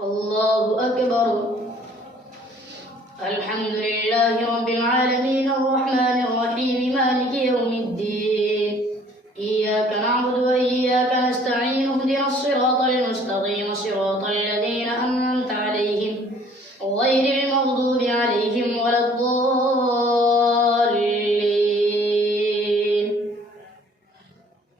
الله أكبر. الحمد لله رب العالمين الرحمن الرحيم مالك يوم الدين. إياك نعبد وإياك نستعين اهدنا الصراط المستقيم صراط الذين أنعمت عليهم غير المغضوب عليهم ولا الضالين.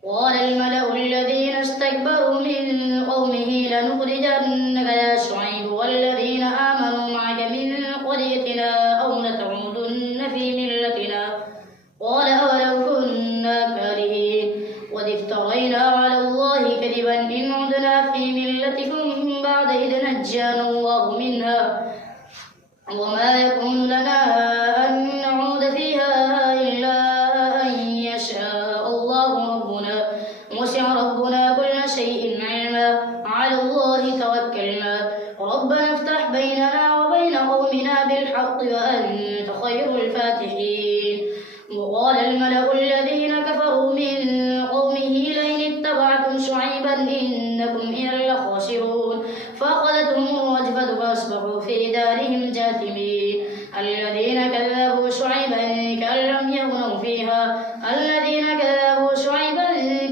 قال الملأ الذين استكبروا من قومه لنخرجنك يا شعيب والذين آمنوا معك من قريتنا أو لتعودن في ملتنا. قال أولو كنا كارهين قد افترينا على الله كذبا إن عدنا في ملتكم بعد إذ نجانا الله منها وما يكون لنا أن نعود فيها إلا أن يشاء الله ربنا وسع ربنا كل شيء علما على الله توكلنا ربنا افتح بيننا وبين قومنا بالحق وأنت خير الفاتحين. وقال الملأ الذين كفروا من قومه لئن اتبعتم شعيبا إنكم إذا لخاسرون. فأخذتهم الرجفة فأصبحوا في دارهم جاثمين. الذين كذبوا شعيبا كأن لم يغنوا فيها الذين كذبوا شعيبا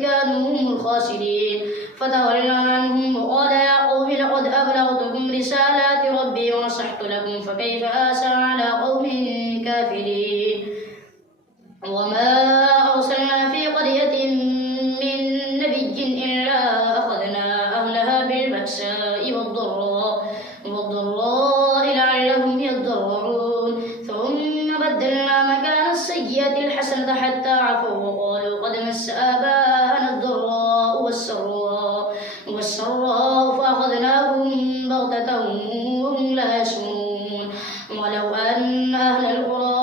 كانوا هم الخاسرين. فتولى عنهم وقال يا قوم لقد أبلغتكم رسالات ربي ونصحت لكم فكيف آسى على قوم كافرين. وما أرسلنا في قرية من نبي إلا أخذنا أهلها بالبأساء والضراء لعلهم يضرعون. ثم بدلنا مكان السيئة الحسنة حتى عفوا وقالوا قد مس آباءنا الضراء والسراء فأخذناهم بغتة وهم لا يشعرون. ولو أن أهل القرى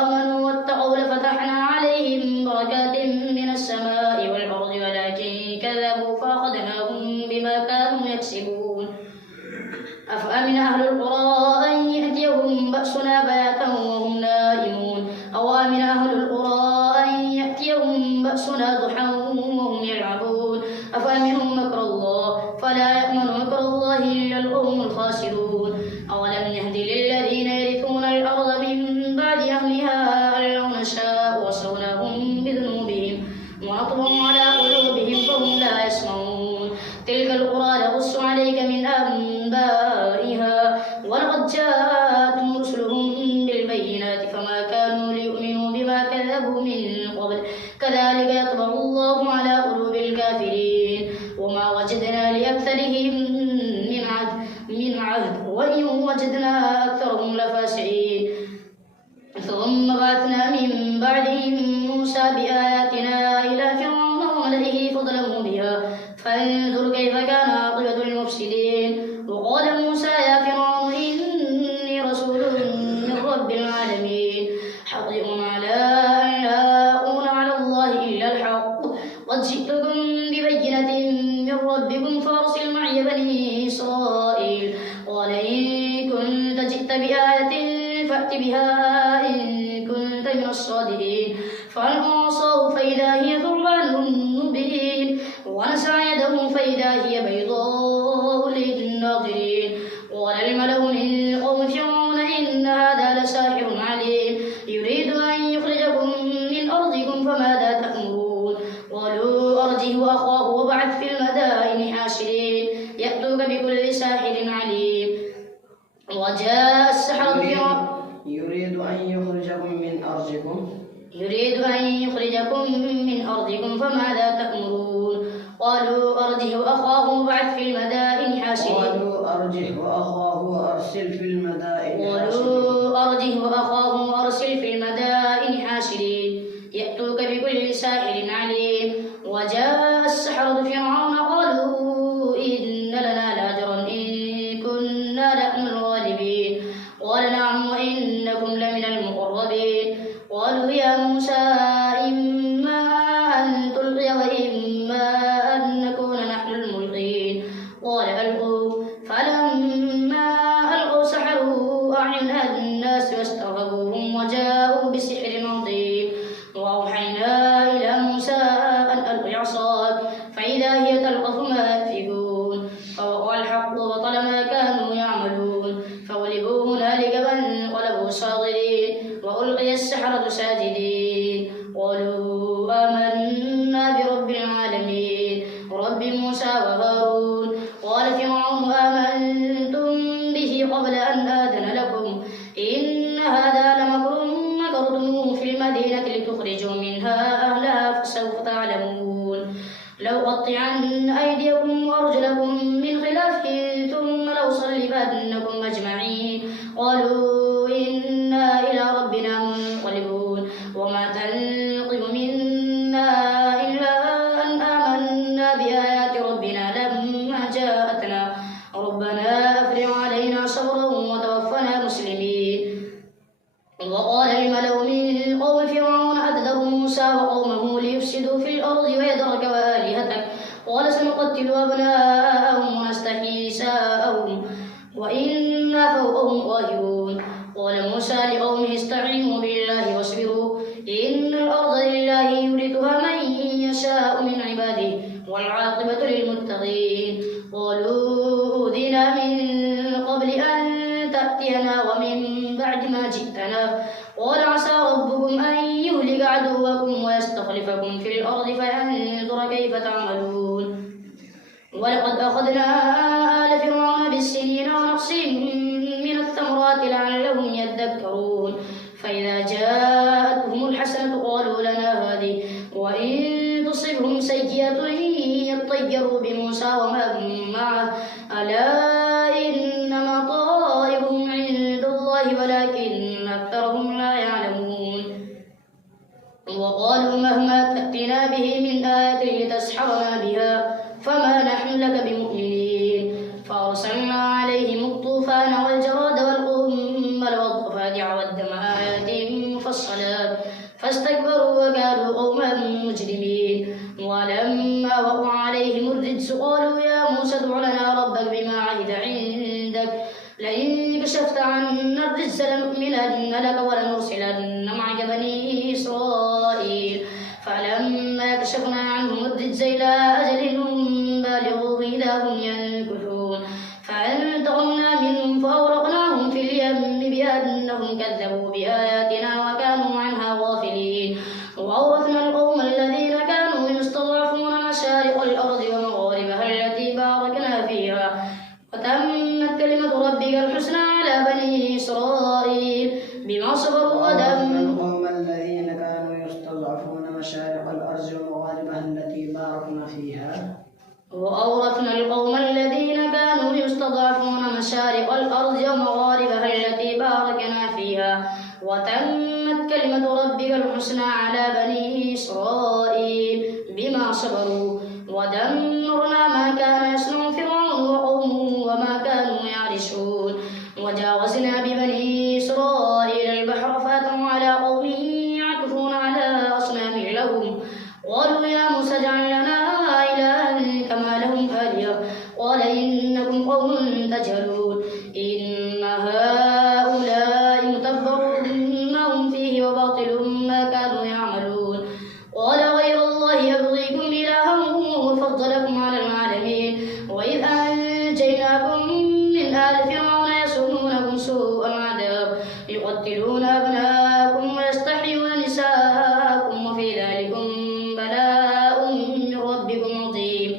آمنوا واتقوا لفتحنا عليهم بركات من السماء والأرض ولكن كذبوا فأخذناهم بما كانوا يكسبون. أفأمن أهل القرى أن يأتيهم بأسنا بياتا وهم نائمون أو أمن أهل القرى أن يأتيهم بأسنا ضحى وهم يلعبون. أفأمنوا مكر الله فلا يأمن مكر الله إلا القوم الخاسرون. أولم يهد للذين يرثون الأرض من بعد أهلها أن لو نشاء وصوناهم بذنوبهم ونطبع على قلوبهم فهم لا يسمعون. تلك القرى نقص عليك من أنبائها ولقد جاءتهم رسلهم بالبينات فما كانوا ليؤمنوا بما كذبوا من قبل كذلك يطبع الله على قلوب الكافرين. وما وجدنا لأكثرهم من عهد وإن وجدنا أكثرهم لفاسقين. ثم بعثنا من بعدهم موسى بآياتنا إلى فرعون وملئه فظلموا بها فانظر كيف كان عاقبة المفسدين. وقال موسى يا فرعون إني رسول من رب العالمين حقيق على أن لا أقول على الله إلا الحق قد جئتكم ببينة من ربكم فأرسل معي بني إسرائيل. قال إن كنت جئت بآية فأت بها إن كنت من الصادقين. فألقى عصاه فإذا هي ثعبان مبين ونزع يده فإذا هي بيضاء للناظرين. قال الملأ من قوم فرعون إن هذا لساحر عليم يريد أن يخرجكم من أرضكم فماذا تأمرون. قالوا أرجه وأخاه وابعث في المدائن حاشرين يأتوك بكل ساحر عليم. وجاء السحرة فرعون يريد أن يخرجكم من أرضكم فماذا تأمرون. قالوا أرجه وأخاه وابعث في المدائن حاشرين يأتوك بكل ساحر عليم. وجاء السحرة فرعون قالوا إن لنا لأجرا إن كنا نحن الغالبين. قال نعم وإنكم لمن المقربين. قالوا يا موسى إما أن تلقي وإما أن نكون نحن الملقين. قال ألقوا فلما ألقوا سحروا أعين الناس واسترهبوهم وجاءوا بسحر عظيم. وأوحينا إلى موسى أن ألق عصاك فإذا هي وهارون. قال فرعون آمنتم به قبل أن آذن لكم إن هذا لمكر مكرتموه في المدينة لتخرجوا منها أهلها فسوف تعلمون. لأقطعن أيديكم وأرجلكم من خلاف ثم لأصلبنكم أجمعين. قالوا إنا إلى ربنا منقلبون. وما تنقم منا إلا أن آمنا بآيات ربنا لما جاءتنا ربنا أفرغ علينا صبرا وتوفنا مسلمين. وقال الملأ من قوم فرعون أتذر موسى وقومه ليفسدوا في الأرض ويذرك وآلهتك قال سنقتل أبناءهم ونستحيي نساءهم وإنا فوقهم قاهرون. قال موسى لقومه استعينوا بالله واصبروا إن الأرض لله يورثها من يشاء من عباده والعاقبة للمتقين. قالوا أوذينا من قبل أن تأتينا ومن بعد ما جئتنا قال عسى ربكم أن يهلك عدوكم ويستخلفكم في الأرض فينظر كيف تعملون. ولقد أخذنا آل فرعون بالسنين ونقص من الثمرات لعلهم يذكرون. فإذا جاءتهم الحسنة قالوا لنا هذه وإن تصبهم سيئة يطيروا بموسى ومن معه ألا إنما طائرهم عند الله ولكن أكثرهم لا يعلمون. وقالوا مهما تأتنا به من آية لتسحرنا بها فما نحن لك بمؤمنين. فأرسلنا عليهم الطوفان والجراد والقمل والضفادع والدم آيات مفصلات فاستكبروا وكانوا قوما مجرمين. ولما وقع عليهم الرجس قالوا يا موسى ادع لنا ربك بما عهد عندك لئن كشفت عنا الرجس لنؤمنن لك ولنرسلن معك بني إسرائيل. فلما كشفنا عنهم الرجس إلى أجل هم بالغوه إذا هم ينكثون فانتقمنا منهم فأغرقناهم في اليم بأنهم كذبوا بآياتنا وكانوا عنها غافلين. وأورثنا القوم الذين كانوا يستضعفون مشارق الأرض ومغاربها التي باركنا فيها وتمت كلمة ربك الحسنى على بني إسرائيل بما صبروا القوم الذين كانوا يستضعفون مشارق الأرض ومغاربها التي باركنا فيها. وأورثنا القوم الذين كانوا يستضعفون مشارق الأرض ومغاربها التي باركنا فيها وتمت كلمة ربك الحسنى على بني إسرائيل بما صبروا ودمرنا ما كان يصنع فرعون وقومه وما كانوا يعرشون. وجاوزنا ببني إسرائيل البحر فأتوا على قوم يعكفون على أصنام لهم قالوا يا موسى اجعل لنا إلها كما لهم آلهة قال إنكم قوم تجهلون إن هؤلاء متبر ما هم فيه وباطل ما كانوا يعملون. قال غير الله يبغيكم إلها وفضلكم على العالمين. وإذ أنجيناكم من آل فرعون يسومونكم سوء العذاب يقتلون أبناءكم ويستحيون نساءكم وفي ذلكم بلاء من ربكم عظيم.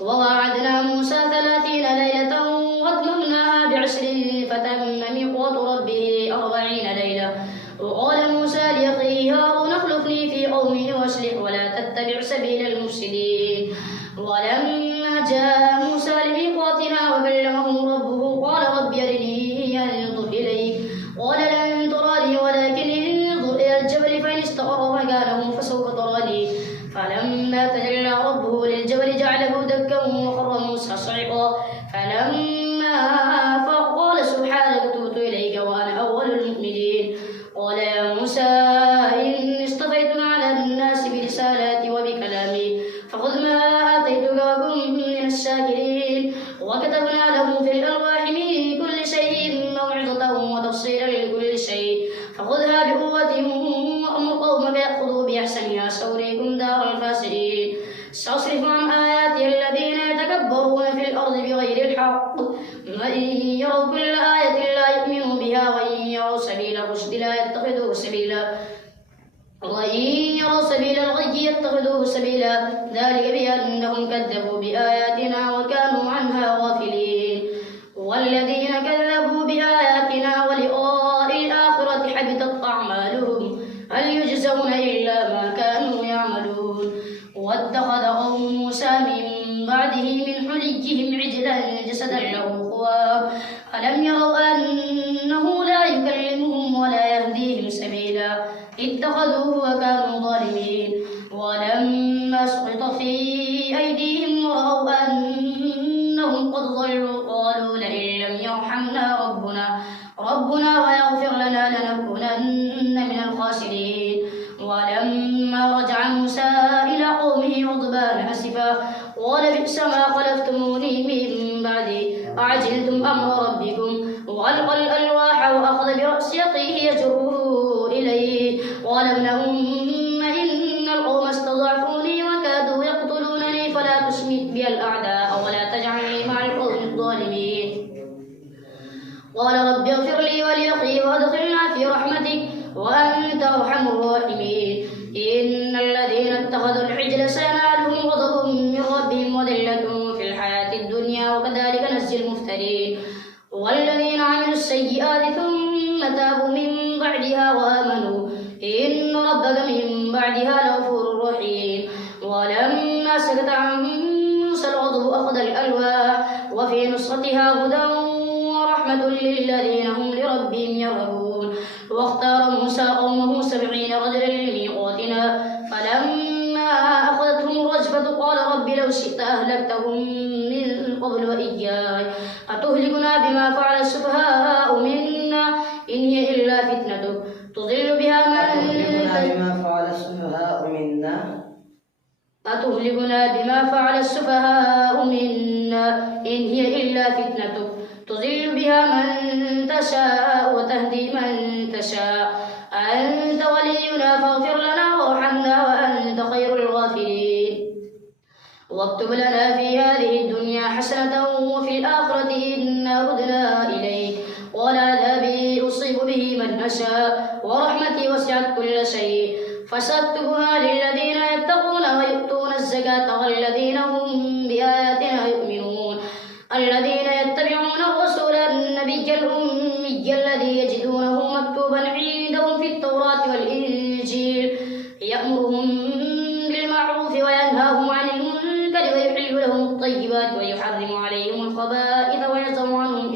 ووعدنا موسى 30 ليلة واتممناها بعشر فتم ميقات ربه 40 ليلة. وقال موسى لأخيه هارون اخلفني في قومي واصلح ولا تتبع سبيل المفسدين. ولما جاء موسى لميقاتنا وكلمه ربه قال رب أرني أنظر إليك قال لن تراني ولكن انظر إلى الجبل فإن استقر مكانه فسوف تراني. فلما تجلى ربه للجبل جعله دكا وخر موسى صعقا فلما أفاق قال سبحانك تبت إليك وأنا أول المؤمنين. قال يا موسى إني اصطفيتك على الناس برسالاتي وبكلامي فخذ ما آتيتك وكن من الشاكرين. وكتبنا له في الألواح من كل شيء موعظة وتفصيلا لكل شيء فخذها بقوة وأمر قومك يأخذوا بأحسنها سأريكم دار الفاسدين. سأصرف عن آياتي الذين يتكبرون في الأرض بغير الحق وإن يروا كل آية لا يؤمنوا بها وإن يروا سبيل الرشد لا يتخذوه سبيلا وإن يروا سبيل الغي يتخذوه سبيلا ذلك بأنهم كذبوا بآياتنا وكانوا عنها غافلين والذين كذبوا بآياتنا ولقاء الآخرة حبطت أعمالهم هل يجزون إلا ما كانوا يعملون واتخذ قوم موسى من بعده من حليهم عجلا جسدا له خوار ألم يروا أنه لا يكلمهم ولا يهديهم سبيلا اتخذوه وكانوا ظالمين ولما سقط في أيديهم ورأوا أنهم قد ضلوا قالوا لئن لم يرحمنا ربنا ويغفر لنا لنكونن من الخاسرين ولما رجع موسى إلى قومه غضبان أسفا قال بئس ما خلفتموني من بعدي أعجلتم أمر ربكم وألقى الألواح وأخذ برأس أخيه يجره إليه قال ابن إن القوم استضعفوني وكادوا يقتلونني فلا تشمت بي الأعداء ولا تجعلني مع القوم الظالمين قال رب اغفر لي ولأخي وادخلنا في رحمتك وأنت أرحم الراحمين إن الذين اتخذوا العجل سينالهم غضب من ربهم وذلة في الحياة الدنيا وكذلك نجزي المفترين والذين عملوا السيئات ثم تابوا من بعدها وآمنوا إن ربك من بعدها لغفور رحيم ولما سكت عن موسى الغضب أخذ الألواح وفي نسختها هدى ورحمة للذين هم لربهم يرهبون واختار موسى قومه 70 رجلا لميقاتنا فلما أخذتهم الرجفة قال رب لو شئت أهلكتهم من قبل وإياي أتهلكنا بما فعل السفهاء منا إن هي إلا فتنتك تضل بها أتهلكنا بما فعل السفهاء منا إن هي إلا فتنتك تضل بها من تشاء وتهدي من تشاء أنت ولينا فاغفر لنا وارحمنا وأنت خير الغافرين واكتب لنا في هذه الدنيا حسنة وفي الآخرة إنا هدنا إليك والعذاب أصيب به من أشاء ورحمتي وسعت كل شيء فسأكتبها للذين يتقون ويؤتون الزكاة والذين هم بآياتنا يؤمنون الذين يتبعون الرسول النبي الأمي الذي يجدونه مكتوبا عندهم في التوراة والإنجيل يأمرهم بالمعروف وينهاهم عن المنكر ويحل لهم الطيبات ويحرم عليهم الخبائث ويضع عنهم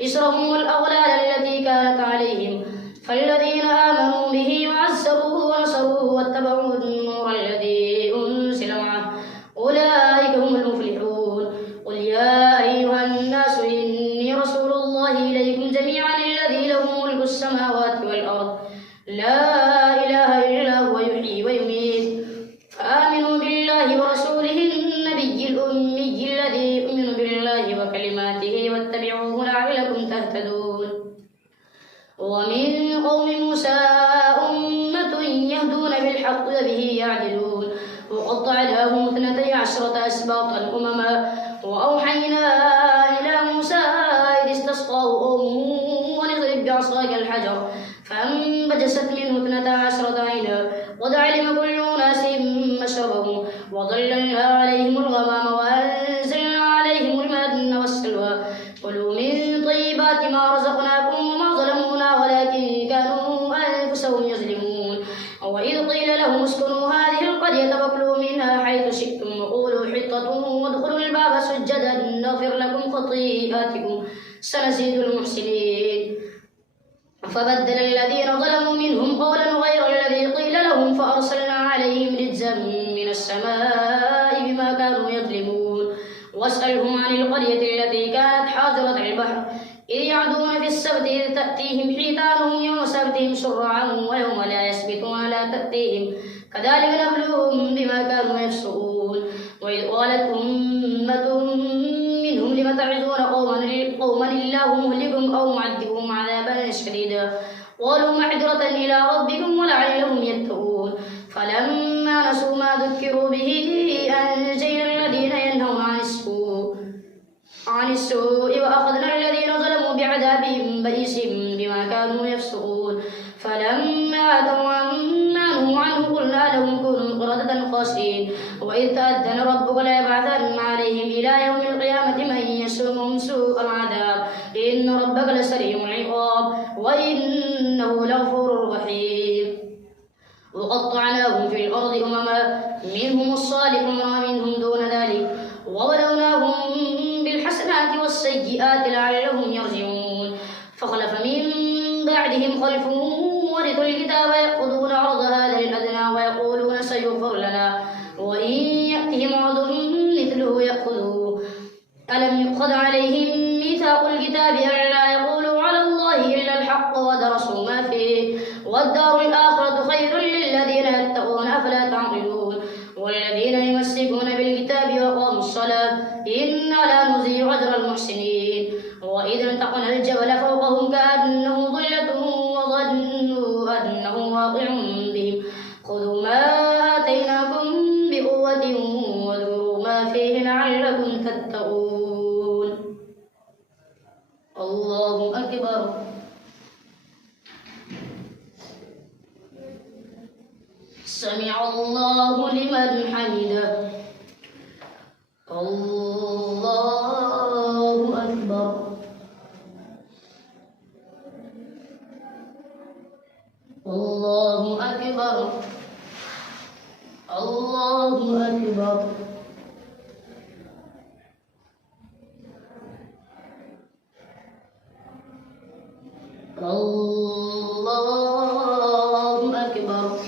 إسرهم والأغلال التي كانت عليهم فالذين آمنوا به وعزروه ونصروه واتبعوا النور الذي أنزل معه أولئك هم المفلحون قل يا أيها الناس إني رسول الله إليكم جميعا الذي له ملك السماوات والأرض لا إله إلا هو يحيي ويميت فآمنوا بالله ورسوله النبي الأمي الذي يؤمن بالله وكلماته واتبعوه لعلكم تهتدون ومن قوم موسى أمة يهدون بالحق وبه يعدلون وقطعناهم 12 أسباطا أمما وأوحينا إلى موسى إذ استسقاه قومه أن اضرب بعصاك الحجر فانبجست منه 12 عينا قد علم كل أناس مشربهم وظللنا عليهم الغمام وأنزلنا عليهم المن والسلوى كلوا من طيبات ما رزقناكم وما ظلمونا ولكن كانوا أنفسهم يظلمون وإذ قيل لهم اسكنوا هذه القرية وكلوا منها حيث شئتم وقولوا حطة وادخلوا الباب سجدا نغفر لكم خطيئاتكم سنزيد المحسنين فبدل الذين ظلموا منهم قولا غير الذي قيل لهم فأرسلنا عليهم رجزا من السماء بما كانوا يظلمون واسألهم عن القرية التي كانت حاضرة البحر إذ يعدون في السبت إذ تأتيهم حيتانهم يوم سبتهم شرعا ويوم لا يسبتون لا تأتيهم كذلك نبلوهم بما كانوا يفسقون وإذ قالت أمة منهم لم تعظون قوما الله مهلكهم أو معذبهم عذابا شديدا قالوا معذرة إلى ربكم ولعلهم يتقون فلما نسوا ما ذكروا به أنجينا الذين ينهون عن السوء وأخذنا الذين ظلموا بعذاب بئيس بما كانوا يفسقون فلما أتوا عما نهوا عنه قلنا لهم كونوا قردة خاسئين وإذ تأذن ربك ليبعثن عليهم إلى يوم القيامة من يسومهم سوء العذاب إن ربك لسريع العقاب وإنه لغفور رحيم وقطعناهم في الأرض أمما منهم الصالحون ومنهم دون ذلك وبلوناهم بالحسنات والسيئات لعلهم يرجعون فخلف من بعدهم خلف ورثوا الكتاب يأخذون عرض هذا الأدنى ويقولون سيغفر لنا وإن يأتهم عرض مثله يأخذوه ألم يؤخذ عليهم ميثاق الكتاب ألا يقولوا على الله إلا الحق ودرسوا ما فيه والدار الآخرة خير للذين يتقون أفلا تعقلون والذين يمسكون بالكتاب وأقاموا الصلاة إنا لا نضيع أجر المحسنين وإذا التقنا الجبل فوقهم كأنه ظلة وظنوا أنه واقع بهم خذوا ما آتيناكم بقوة واذكروا ما فيه لعلكم تتقون الله أكبر سمع الله لمن حمده الله أكبر الله أكبر الله أكبر الله أكبر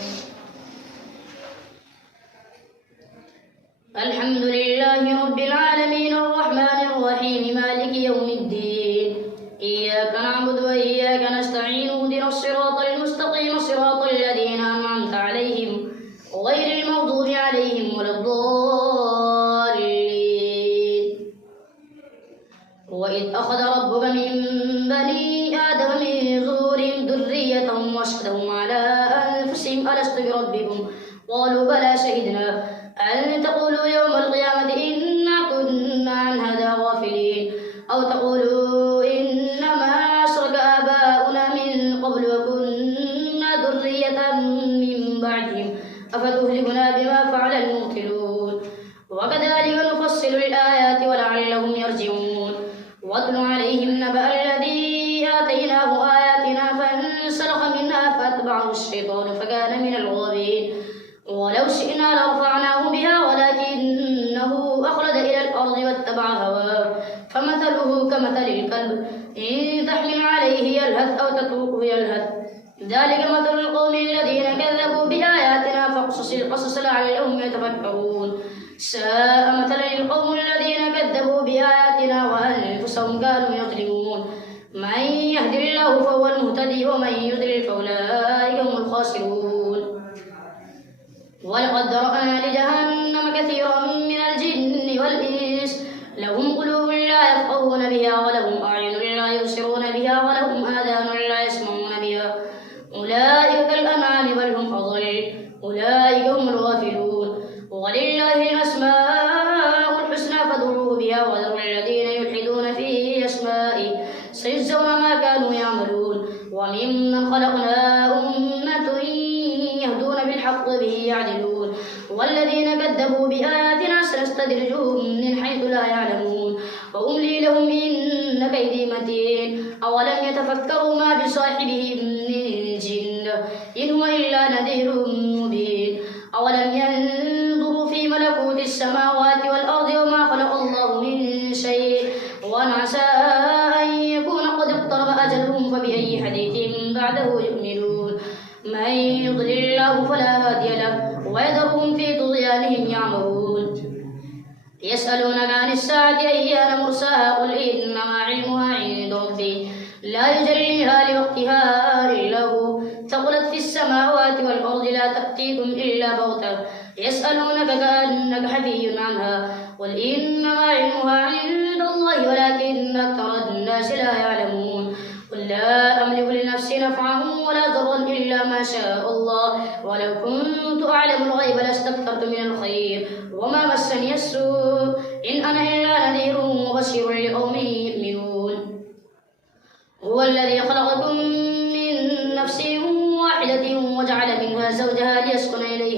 الحمد لله رب العالمين الرحمن الرحيم مالك يوم الدين إياك نعبد وإياك نستعين اهدنا الصراط المستقيم صراط الذين أنعمت عليهم غير المغضوب عليهم ولا الضالين وإذ أخذ ربك من بني آدم من ظهورهم ذريتهم وأشهدهم على أنفسهم ألست بربكم قالوا بلى شهدنا أن تقولوا يوم القيامة إنا كنا عن هذا غافلين أو تقولوا إنما أشرك آباؤنا من قبل وكنا ذرية من بعدهم أفتهلكنا بما فعل المبطلون وكذلك نفصل الآيات ولعلهم يرجعون واتل عليهم نبأ الذي آتيناه آياتنا فانسلخ منها فأتبعه الشيطان فكان من الغاوين ولو شئنا لرفعناه بها ولكنه أخلد إلى الأرض واتبع هواه فمثله كمثل الكلب إن تحمل عليه يلهث أو تتركه يلهث ذلك مثل القوم الذين كذبوا بآياتنا فاقصص القصص لعلهم يتفكرون ساء مثلا القوم الذين كذبوا بآياتنا وأنفسهم كانوا يظلمون من يهد الله فهو المهتدي ومن يضلل فأولئك هم الخاسرون ولقد ذرأنا لجهنم كثيرا من الجن والإنس لهم قلوب لا يفقهون بها ولهم أعين لا يبصرون بها ولهم آذان لا يسمعون بها أولئك كالأنعام بل هم أضل أولئك هم الغافلون ولله الأسماء الحسنى فادعوه بها وذروا الذين يلحدون في أسمائه سيجزون ما كانوا يعملون وممن خلقنا أمة يهدون بالحق به يعدلون والذين كذبوا بآياتنا سنستدرجهم من حيث لا يعلمون وأملي لهم إن كيدي متين أولم يتفكروا ما بصاحبهم من جنة إن هو إلا نذير مبين أولم ينظروا في ملكوت السماوات والأرض وما خلق الله من شيء وأن عسى أن يكون قد اقترب أجلهم فبأي حديث بعده يؤمنون من يضلل الله فلا هادي له ويذرهم في طغيانهم يعمهون يسألونك عن الساعة أيان مرساها قل إنما علمها عند ربي لا يجليها لوقتها إلا هو ثقلت في السماوات والأرض لا تأتيكم إلا بغتة يسألونك كأنك حفي عنها قل إنما علمها عند الله ولكن أكثر الناس لا يعلمون قل لا أملك لنفسي نفعا ولا ضرا إلا ما شاء الله ولو كنت أعلم الغيب لاستكثرت من الخير وما مسني السوء إن أنا إلا نذير وبشير لقوم يؤمنون هو الذي خلقكم من نفس واحدة وجعل منها زوجها ليسكن إليها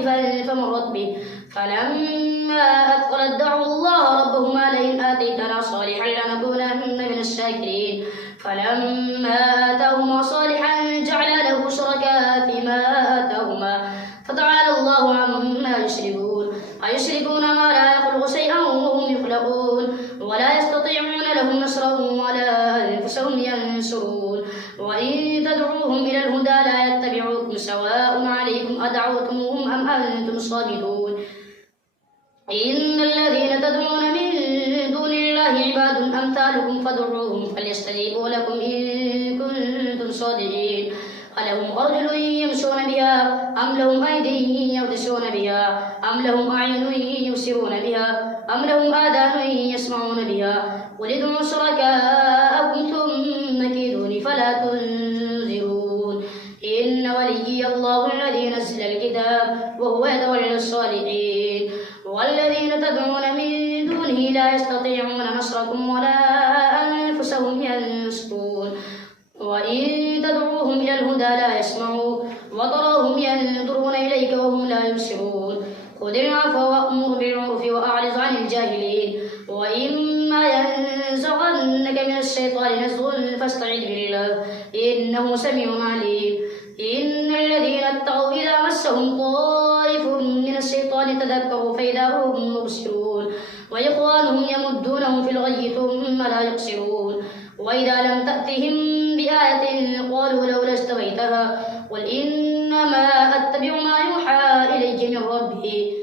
خفيفا فمرت به فلما أثقلت دعوا الله ربهما لئن آتيتنا صالحا لنكونن من الشاكرين فلما آتاهما صالحا جعلا له شركاء فيما آتاهما فتعالى الله عما يشركون أيشركون ما لا يخلق شيئا وهم يخلقون ولا يستطيعون لهم نصرا ولا أنفسهم ينصرون وإن تدعوهم إلى الهدى لا يتبعوكم سواء عليكم أدعوتموهم أم أنتم صامتون إن الذين تدعون من دون الله عباد أمثالكم فادعوهم فليستجيبوا لكم إن كنتم صادقين ألهم أرجل يمشون بها أم لهم أيدي يبطشون بها أم لهم أعين يبصرون بها أم لهم آذان يسمعون بها قل ادعوا شركاءكم ثم كيدوني فلا تنذرون إن وليي الله الذي نزل الكتاب وهو يتولى الصالحين والذين تدعون من دونه لا يستطيعون نصركم ولا أنفسهم ينصرون وإن تدعوهم إلى الهدى لا يسمعوا وتراهم ينظرون إليك وهم لا يبصرون خذ العفو وأمر بالعرف وأعرض عن الجاهلين وإما ينزغنك من الشيطان نزغ فاستعذ بالله إنه سميع عليم إن الذين اتقوا إذا مسهم طائف من الشيطان تذكروا فإذا هم مبصرون وإخوانهم يمدونهم في الغي ثم لا يقصرون وإذا لم تأتهم بآية قالوا لولا استويتها قل إنما أتبع ما يوحى إلي من ربي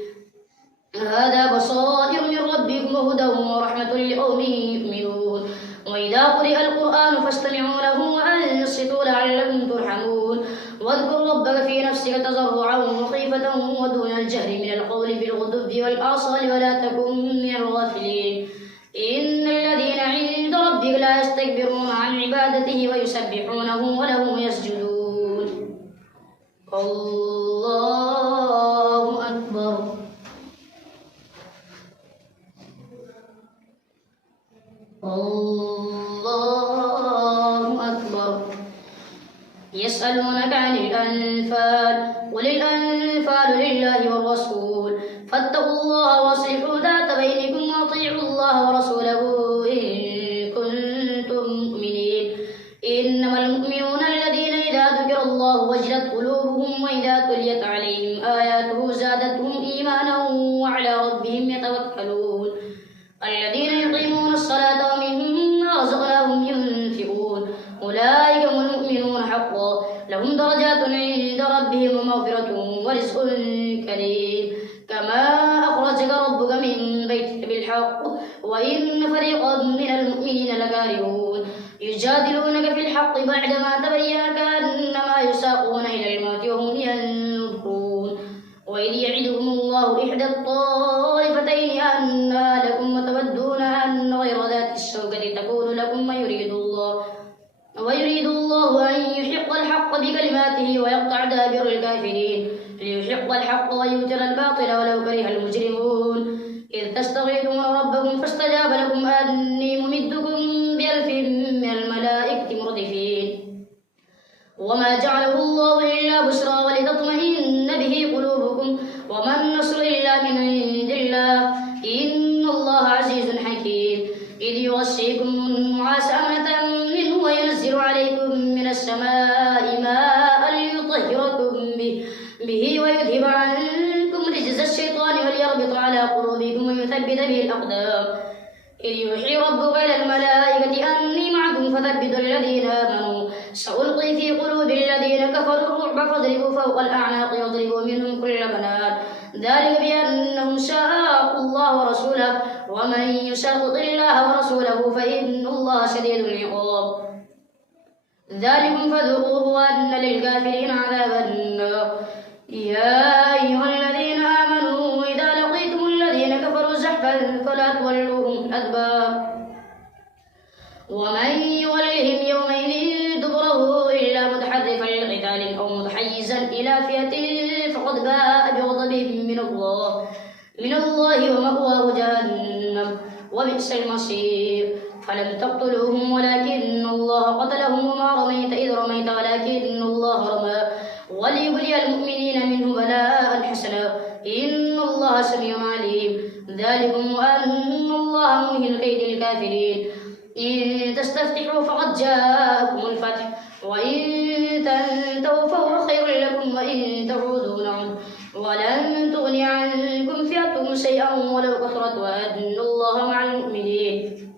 هذا بصائر من ربكم وهدى ورحمة لقوم يؤمنون وإذا قرئ القرآن فاستمعوا له وأنصتوا لعلكم ترحمون واذكر ربك في نفسك تضرعا وخيفة ودون الجهر من القول بالغدو والآصال ولا تكن من الغافلين إن الذين عند ربك لا يستكبرون عن عبادته ويسبحونه وله يسجدون الله أكبر الله أكبر يسألونك عن الأنفال قل الأنفال لله والرسول فاتقوا الله واصلحوا ذات بينكم وأطيعوا الله ورسوله إن كنتم مؤمنين إنما المؤمنون الذين إذا ذكر الله وجلت قلوبهم وإذا تليت عليهم آياته زادتهم إيمانا وعلى ربهم يتوكلون الذين يقيمون الصلاة ومما رزقناهم ينفقون أولئك هم المؤمنون حقا لهم درجات عند ربهم ومغفرة ورزق كريم كما أخرجك ربك من بيتك بالحق وإن فريقا من المؤمنين لكارهون يجادلونك في الحق بعدما تبين كأنما يساقون إلى الموت وهم ينظرون وإذ يعدكم الله إحدى الطائفتين أنها لكم وتودون أن غير ذات الشوكة تكون لكم ويريد الله أن يحق الحق بكلماته ويقطع دابر الكافرين ليحق الحق ويبطل الباطل ولو كره المجرمون إذ تستغيثون ربكم فاستجاب لكم أني ممدكم ب1000 من الملائكة مردفين وما جعله الله إلا بشرى ولتطمئن به قلوبكم وما النصر إلا من عند الله إن الله عزيز حكيم إذ يغشيكم النعاس أمنة منه وينزل عليكم من السماء ماء ليطهركم به ويذهب عنكم رجز الشيطان وليربط على قلوبكم ويثبت به الأقدام إذ يوحي ربك إلى الملائكة أني معكم فثبتوا الذين آمنوا سألقي في قلوب الذين كفروا الرعب فاضربوا فوق الأعناق واضربوا منهم كل بنان ذلك بأنهم شاقوا الله ورسوله ومن يشاقق الله ورسوله فإن الله شديد العقاب ذلكم فذوقوه وأن للكافرين عذاب النار يا أيها الذين آمنوا إذا لقيتم الذين كفروا زحفا فلا تولوهم الأدبار ومن يولهم يومئذ دبره إلا متحرفا لقتال أو متحيزا إلى فئة فقد باء بغضب من الله ومأواه جهنم وبئس المصير فلم تقتلوهم ولكن الله قتلهم وما رميت إذ رميت ولكن الله رمى وليبلي المؤمنين منه بلاء حسنا إن الله سميع عليم. ذلكم وأن الله منهي كيد الكافرين. إن تستفتحوا فقد جاءكم الفتح وإن تنتهوا فهو خير لكم وإن تعودوا نعد ولن تغني عنكم فئتكم شيئا ولو كثرت وأن الله مع المؤمنين.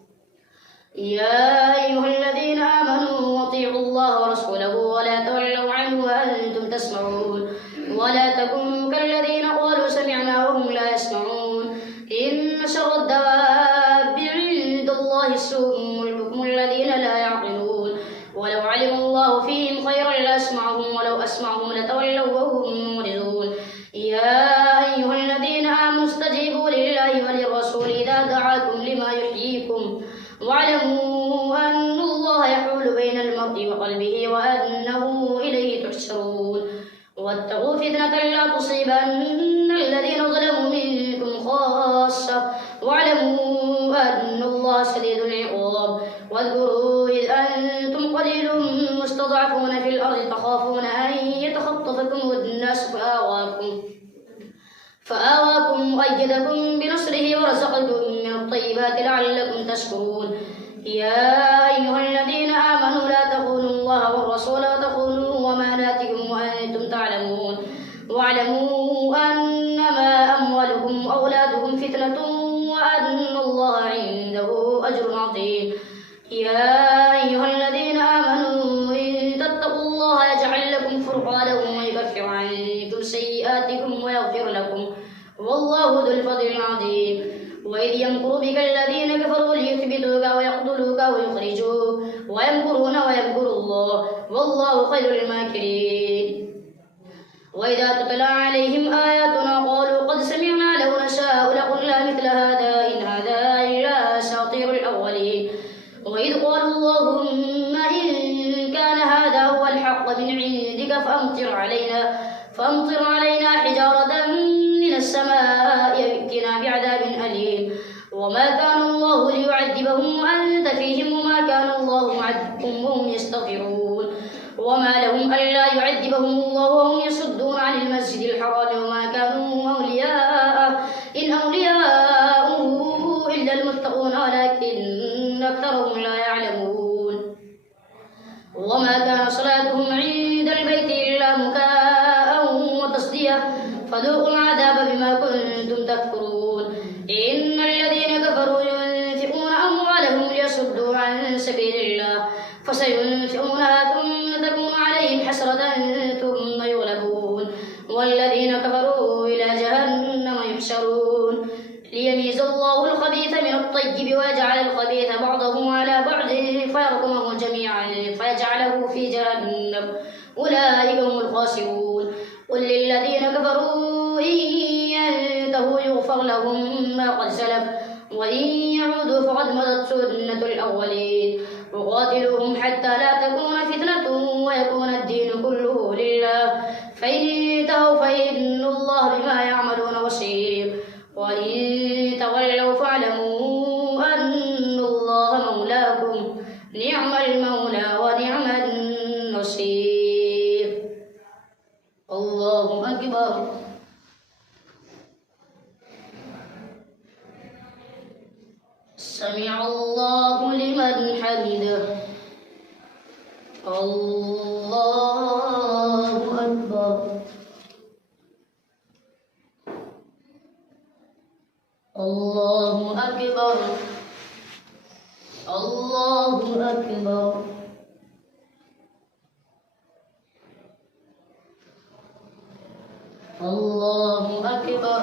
يا أيها الذين آمنوا أطيعوا الله ورسوله ولا تولوا عنه وأنتم تسمعون ولا تكونوا كالذين قالوا سمعنا وهم لا يسمعون. إن شر الدواب عند الله السم البكم الذين لا يعقلون. ولو علم الله فيهم خيرا لأسمعهم ولو أسمعهم لتولوا وهم معرضون. يا أيها الذين آمنوا استجيبوا لله وللرسول إذا دعاكم لما يحييكم واعلموا أن الله يحول بين المرء وقلبه وأنه إليه تحشرون. واتقوا فتنة لا تصيبن الذين ظلموا منكم خاصة واعلموا أن الله شديد العقاب. واذكروا إذ أنتم قليل مستضعفون في الأرض تخافون أن يتخطفكم الناس فآواكم وأيدكم بنصره ورزقكم من الطيبات لعلكم تشكرون. يا أيها الذين آمنوا لا تخونوا الله والرسول وتخونوا أماناتكم وأنتم تعلمون. واعلموا أنما أموالكم وأولادكم فتنة وأن الله عنده أجر عظيم. يا أيها الذين آمنوا إن تتقوا الله يجعل لكم فرقانا ويكفر عنكم سيئاتكم ويغفر لكم والله ذو الفضل العظيم. وإذ يمكر بك الذين كفروا ليثبتوك ويقتلوك ويخرجوك ويمكرون ويمكر الله والله خير الماكرين. وإذا تتلى عليهم آياتنا قالوا قد سمعنا لو نشاء لقلنا مثل هذا إن هذا إلا أساطير الأولين. وإذ قالوا اللهم إن كان هذا هو الحق من عندك فأمطر علينا حجارة من السماء يأتنا بعذاب أليم. وما كان الله ليعذبهم وأنت فيهم وما كان الله معذبهم وهم يستغفرون. وما لهم ألا يعذبهم الله وهم يصدون عن المسجد الحرام وما كانوا أولياءه إن أولياؤه إلا المتقون ولكن أكثرهم لا يعلمون. وما كان صلاتهم عند البيت إلا مكاء وتصدية فذوقوا العذاب بما كنتم تكفرون. إن الذين كفروا ينفقون أموالهم ليصدوا عن سبيل الله فسينفقونها ثم تكون عليهم حسرة ثم يغلبون والذين كفروا إلى جهنم يحشرون. ليميز الله الخبيث من الطيب ويجعل الخبيث بعضه على بعض فيركمه جميعا فيجعله في جهنم أولئك هم الخاسرون. قل للذين كفروا إن ينتهوا يغفر لهم ما قد سلف وإن يعودوا فقد مضت سنة الأولين. وقاتلوهم حتى لا تكون فتنة ويكون الدين كله لله فإن انتهوا فإن الله بما يعملون بصير. وإن تولوا فاعلموا أن الله مولاكم نعم المولى ونعم النصير. الله أكبر. سمع الله لمن حمده. الله أكبر. الله أكبر. الله أكبر. الله أكبر.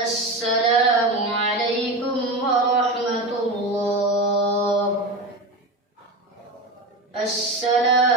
السلام عليكم ورحمة الله. السلام